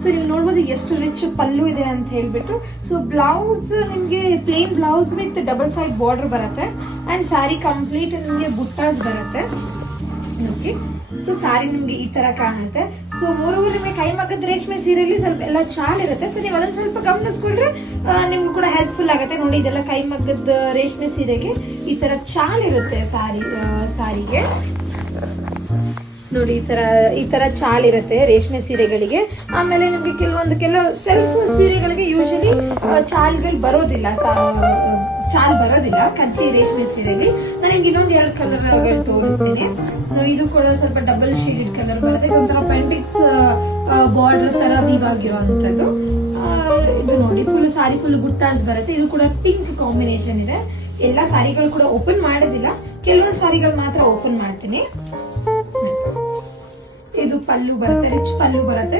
So ನೀವು ನೋಡ್ಬೋದು ಎಷ್ಟು ರಿಚ್ ಪಲ್ಲು ಇದೆ ಅಂತ ಹೇಳ್ಬಿಟ್ಟು. ಸೊ ಬ್ಲೌಸ್ ನಿಮ್ಗೆ plain blouse with double side border ಬರುತ್ತೆ ಅಂಡ್ ಸ್ಯಾರಿ ಕಂಪ್ಲೀಟ್ ನಿಮ್ಗೆ ಬುಟ್ಟಾಸ್ ಬರುತ್ತೆ. ಓಕೆ, ಸೊ ಸ್ಯಾರಿ ನಿಮ್ಗೆ ಈ ತರ ಕಾಣುತ್ತೆ. ಸೊ ಮೂರೂವರೆ ನಿಮಗೆ ಕೈಮಗ್ಗದ ರೇಷ್ಮೆ ಸೀರೆಯಲ್ಲಿ ಸ್ವಲ್ಪ ಎಲ್ಲ ಚಾಲ್ ಇರುತ್ತೆ. ಸೊ ನೀವು ಅದನ್ನ ಸ್ವಲ್ಪ ಗಮನಿಸ್ಕೊಂಡ್ರೆ ನಿಮ್ಗೂ ಕೂಡ ಹೆಲ್ಪ್ಫುಲ್ ಆಗುತ್ತೆ. ನೋಡಿ, ಇದೆಲ್ಲ ಕೈಮಗ್ಗದ ರೇಷ್ಮೆ ಸೀರೆಗೆ ಈ ತರ ಚಾಲ್ ಇರುತ್ತೆ ಸಾರಿಗೆ. ನೋಡಿ, ಈ ತರ ಚಾಲ್ ಇರುತ್ತೆ ರೇಷ್ಮೆ ಸೀರೆಗಳಿಗೆ. ಆಮೇಲೆ ನಿಮ್ಗೆ ಕೆಲವು ಸೆಲ್ಫ್ ಸೀರೆಗಳಿಗೆ ಯೂಶಲಿ ಚಾಲ್ ಬರೋದಿಲ್ಲ ಕಜ್ಜಿ ರೇಷ್ಮೆ ಸೀರೆಯಲ್ಲಿ. ನಾನು ನಿಮ್ಗೆ ಇನ್ನೊಂದು 2 ಕಲರ್ ತೋರಿಸ್ತೀನಿ. ಇದು ಕೂಡ ಸ್ವಲ್ಪ ಡಬಲ್ ಶೇಡೆಡ್ ಕಲರ್ ಬರುತ್ತೆ. ಇದೊಂಥರ ಪೆಂಡಿಕ್ಸ್ ಬಾರ್ಡರ್ ತರ ವೀವ್ ಆಗಿರುವಂತದ್ದು. ಇದು ನೋಡಿ, ಸಾರಿ ಫುಲ್ ಬುಟ್ಟಾಸ್ ಬರುತ್ತೆ. ಇದು ಕೂಡ ಪಿಂಕ್ ಕಾಂಬಿನೇಷನ್ ಇದೆ. ಎಲ್ಲಾ ಸಾರಿಗಳು ಕೂಡ ಓಪನ್ ಮಾಡೋದಿಲ್ಲ, ಕೆಲವೊಂದು ಸಾರಿಗಳು ಮಾತ್ರ ಓಪನ್ ಮಾಡ್ತೀನಿ. ಇದು ಪಲ್ಲು ಬರುತ್ತೆ, ರಿಚ್ ಪಲ್ಲು ಬರುತ್ತೆ.